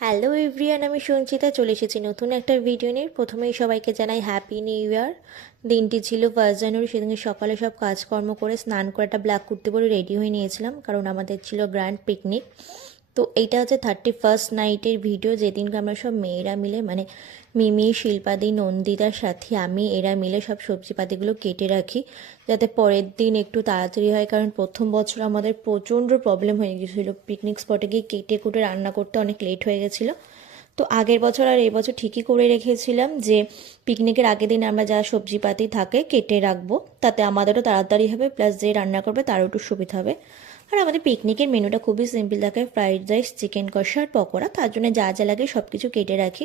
Hello everyone, আমি সঞ্চিতা চলে এসেছি নতুন একটা ভিডিও নিয়ে। প্রথমেই সবাইকে জানাই হ্যাপি নিউ ইয়ার। দিনটি ছিল 1 জানুয়ারি। সেদিন সকালে সব কাজকর্ম করে স্নান করে একটা ব্ল্যাক কুর্তি পরে রেডি হয়ে নিয়েছিলাম, কারণ আমাদের ছিল গ্র্যান্ড পিকনিক। তো এইটা হচ্ছে 31st নাইটের ভিডিও, যেদিনকে আমরা সব মেয়েরা মিলে মানে মিমি, শিল্পাদি, নন্দিতার সাথে আমি এরা মিলে সব সবজিপাতিগুলো কেটে রাখি, যাতে পরের দিন একটু তাড়াতাড়ি হয়। কারণ প্রথম বছর আমাদের প্রচণ্ড প্রবলেম হয়ে গিয়েছিলো, পিকনিক স্পটে গিয়ে কেটে কুটে রান্না করতে অনেক লেট হয়ে গেছিলো। তো আগের বছর আর এই বছর ঠিকই করে রেখেছিলাম যে পিকনিকের আগের দিন আমরা যা সবজিপাতি থাকে কেটে রাখবো, তাতে আমাদেরও তাড়াতাড়ি হবে, প্লাস যে রান্না করবে তারও একটু সুবিধা হবে। আর আমাদের পিকনিকের মেনুটা খুবই সিম্পল থাকে, ফ্রাইড রাইস, চিকেন কষা আর পকোড়া। তার জন্য যা যা লাগে সব কিছু কেটে রাখি।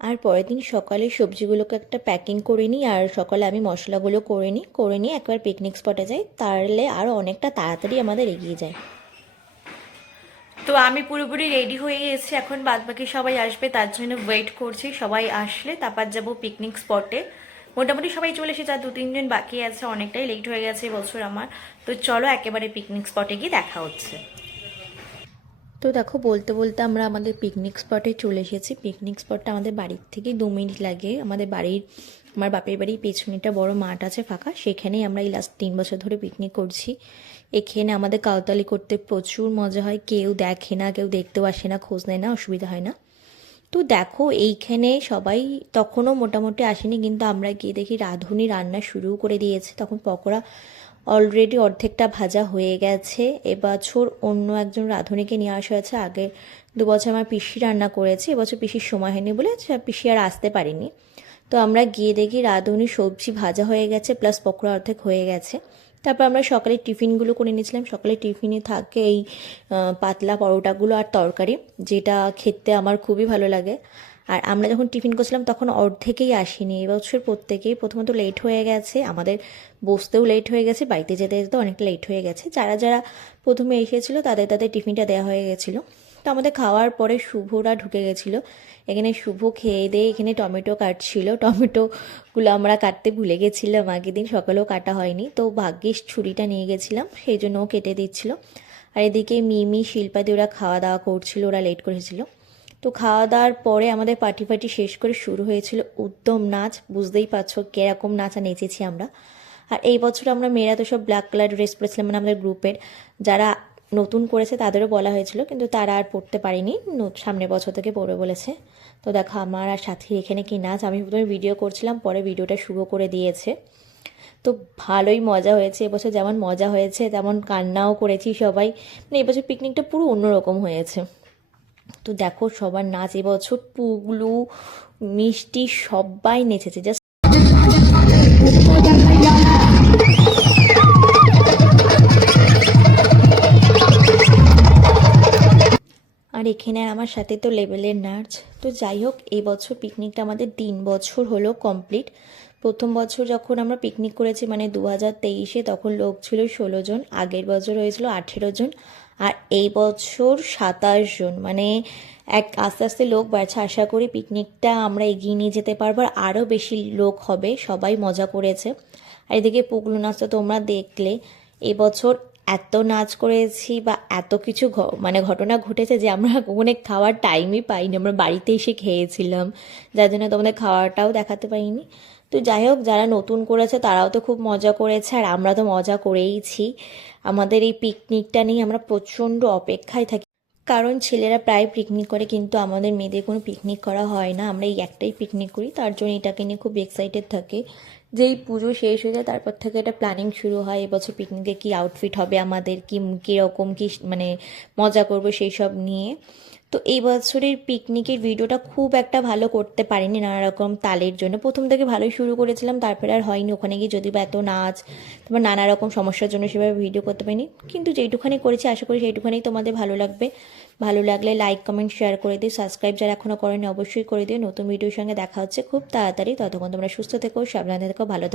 আর পরের দিন সকালে সবজিগুলোকে একটা প্যাকিং করে নিই, আর সকালে আমি মশলাগুলো করে নিয়ে একবার পিকনিক স্পটে যাই, তাহলে আরও অনেকটা তাড়াতাড়ি আমাদের এগিয়ে যায়। তো আমি পুরোপুরি রেডি হয়ে গেছি, এখন বাদবাকি সবাই আসবে তার জন্য ওয়েট করছি। সবাই আসলে তারপর যাব পিকনিক স্পটে। মোটামুটি সবাই চলে এসেছে, আর 2-3 জন বাকি আছে, অনেকটাই লেট হয়ে গেছে এবছর আমার। তো চলো একেবারে পিকনিক স্পটে গিয়ে দেখা হচ্ছে। তো দেখো, বলতে বলতে আমরা আমাদের পিকনিক স্পটে চলে এসেছি। পিকনিক স্পটটা আমাদের বাড়ির থেকে 2 মিনিট লাগে। আমার বাপের বাড়ির পেছনে একটা বড় মাঠ আছে ফাঁকা, সেখানেই আমরা এই লাস্ট 3 বছর ধরে পিকনিক করছি। এখানে আমাদের কাউতালি করতে প্রচুর মজা হয়। কেউ দেখে না, কেউ দেখতেও আসে না, খোঁজ নেয় না, অসুবিধা হয় না। তো দেখো, এইখানে সবাই তখনও মোটামুটি আসেনি, কিন্তু আমরা গিয়ে দেখি রাঁধুনি রান্না শুরু করে দিয়েছে। তখন পকোড়া অলরেডি অর্ধেকটা ভাজা হয়ে গেছে। এবছর অন্য একজন রাঁধুনিকে নিয়ে আসা হয়েছে। আগে 2 বছর আমার পিসি রান্না করেছে, এবছর পিসির সময় হয়নি বলে পিসি আর আসতে পারিনি। তো আমরা গিয়ে দেখি রাঁধুনি সবজি ভাজা হয়ে গেছে, প্লাস পকোড়া অর্ধেক হয়ে গেছে। তারপর আমরা সকালে টিফিনগুলো করে নিয়েছিলাম। সকালে টিফিনে থাকে এই পাতলা পরোটাগুলো আর তরকারি, যেটা খেতে আমার খুবই ভালো লাগে। আর আমরা যখন টিফিন করছিলাম তখন অর্ধেকেই আসেনি। এবছর প্রত্যেকেই প্রথমত লেট হয়ে গেছে, আমাদের বসতেও লেট হয়ে গেছে, বাড়িতে যেতে যেতে অনেকটা লেট হয়ে গেছে। যারা যারা প্রথমে এসেছিলো তাদের তাদের টিফিনটা দেওয়া হয়ে গেছিলো। তো আমাদের খাওয়ার পরে শুভরা ঢুকে গেছিলো। এখানে শুভ খেয়ে দিয়ে এখানে টমেটো কাটছিল। টমেটোগুলো আমরা কাটতে ভুলে গেছিলাম, আগের দিন সকালেও কাটা হয়নি, তো ভাগ্যিস ছুরিটা নিয়ে গেছিলাম, সেই জন্য ও কেটে দিচ্ছিল। আর এদিকে মিমি, শিল্পাদি ওরা খাওয়া দাওয়া করছিল, ওরা লেট করেছিল। তো খাওয়া দাওয়ার পরে আমাদের পার্টি শেষ করে শুরু হয়েছিল উদ্যম নাচ। বুঝতেই পারছো কীরকম নাচা নেচেছি আমরা। আর এই বছর আমরা মেয়েরা তো সব ব্ল্যাক কালার ড্রেস পরেছিলাম, মানে আমাদের গ্রুপের যারা নতুন করেছে তাদেরও বলা হয়েছিল, কিন্তু তারা আর পড়তে পারিনি, সামনের বছর থেকে পড়বে বলেছে। তো দেখো আমার আর সাথীর এখানে কি নাচ। আমি প্রথমে ভিডিও করছিলাম, পরে ভিডিওটা শুরু করে দিয়েছে। তো ভালোই মজা হয়েছে এবছর, যেমন মজা হয়েছে তেমন কান্নাও করেছি সবাই। মানে এবছর পিকনিকটা পুরো অন্যরকম হয়েছে। তো দেখো সবার নাচ এবছর, পুগলু, মিষ্টি সবাই নেচেছে। জাস্ট আর এখানে আমার সাথে তো লেভেলের নাচ। তো যাই হোক, এই বছর পিকনিকটা আমাদের 3 বছর হলো কমপ্লিট। প্রথম বছর যখন আমরা পিকনিক করেছি মানে 2023-এ, তখন লোক ছিল 16 জন। আগের বছর হয়েছিল 18 জন। আর এই বছর 27 জন। মানে আস্তে আস্তে লোক বাড়ছে। আশা করি পিকনিকটা আমরা এগিয়ে নিয়ে যেতে পারবো, আর আরও বেশি লোক হবে। সবাই মজা করেছে। আর এদিকে পুগলু নাচটা তোমরা দেখলে। এবছর এত নাচ করেছি বা এত কিছু মানে ঘটনা ঘটেছে যে আমরা ওখানে খাওয়ার টাইমই পাইনি, আমরা বাড়িতে এসে খেয়েছিলাম, যার জন্য তোমাদের খাওয়াটাও দেখাতে পারিনি। তো যাই হোক, যারা নতুন করেছে তারাও তো খুব মজা করেছে, আর আমরা তো মজা করেইছি। আমাদের এই পিকনিকটা নিয়ে আমরা প্রচণ্ড অপেক্ষায় থাকি, কারণ ছেলেরা প্রায় পিকনিক করে, কিন্তু আমাদের মেয়েদের কোনো পিকনিক করা হয় না। আমরা এই একটাই পিকনিক করি, তার জন্য এটাকে নিয়ে খুব এক্সাইটেড থাকে। যেই পুজো শেষ হয়ে যায় তারপর থেকে একটা প্ল্যানিং শুরু হয়, এবছর পিকনিকে কী আউটফিট হবে আমাদের, কীরকম কী মানে মজা করবো সেই সব নিয়ে। তো এই বছরের পিকনিকের ভিডিওটা খুব একটা ভালো করতে পারিনি, নানা রকম তালের জন্য। প্রথম থেকে ভালোই শুরু করেছিলাম, তারপরে আর হয়নি। ওখানে গিয়ে যদি বা এত নাচ, তারপর নানা রকম সমস্যার জন্য সেভাবে ভিডিও করতে পারিনি। কিন্তু যেইটুখানি করেছি আশা করি সেইটুখানি তোমাদের ভালো লাগবে। ভালো লাগলে লাইক, কমেন্ট, শেয়ার করে দিও। সাবস্ক্রাইব যারা এখনও করেনি অবশ্যই করে দিও। নতুন ভিডিওর সঙ্গে দেখা হচ্ছে খুব তাড়াতাড়ি। ততক্ষণ তোমরা সুস্থ থেকো, সাবধানে থেকো, ভালো থেকো।